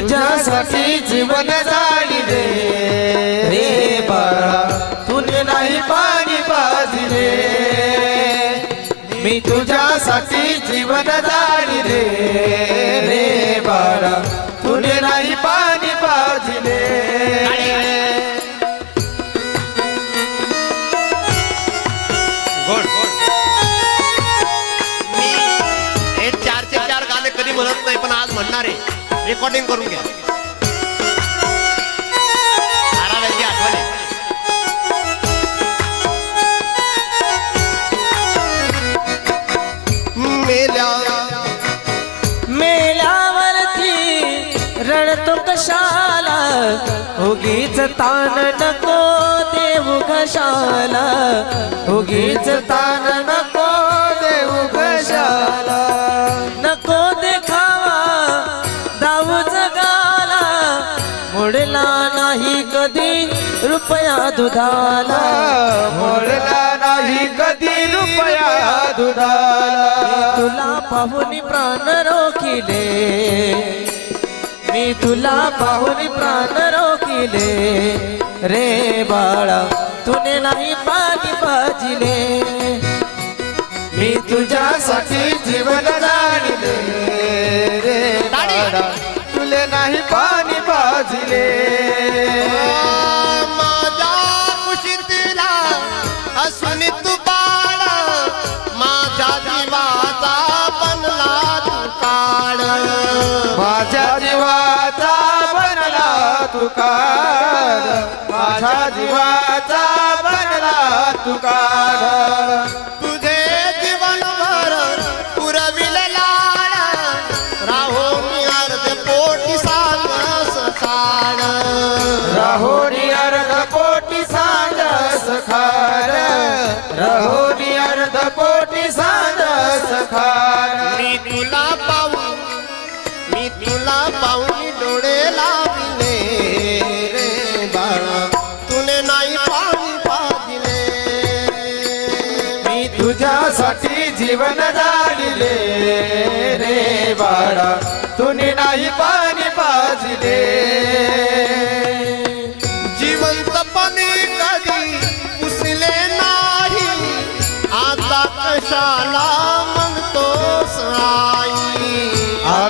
तुझ्यासाठी जीवन जाळी दे रे बाळा तुने नाही पाणी पाजले. मी तुझ्यासाठी जीवन जाळी दे रे बाळा तुने नाही पाणी पाजले. मी चार गाणे कधी बोलत नाही पण आज म्हणणार आहे. रेकॉर्डिंग करून घ्या. धाराव्याची आठवण आहे. मेल्यावरती रडतो कशाला? उगीच तान नको देऊ कशाला उगीच तान नको मोडला नाही कधी रुपया दुधाला. मोडला नाही कधी रुपया दुधाला. तुला पाहून प्राण रोखिले. मी तुला पाहून प्राण रोखिले. रे बाळा तुने नाही पाणी पाजिले. मी तुझ्यासाठी जीवन जाणले. रे बाळा तुले नाही पाणी तुकार माझ्या जीवाचा बनला तुकार रहोनी अर्ध पोटी सांडस खार मी तुला पाहून मी तुला पाहून डोळे लावले रे बाळा. तुने नाही पाणी पाजले. मी तुझ्यासाठी जीवन जाणले रे बाळा. तुने नाही पाणी पाजले.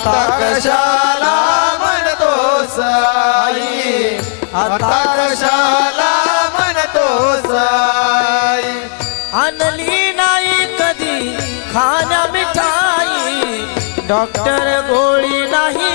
आता कशाला म्हणतोस आई? आता कशाला म्हणतोस आई? आणली नाही कधी खाण्या मिठाई? डॉक्टर गोळी नाही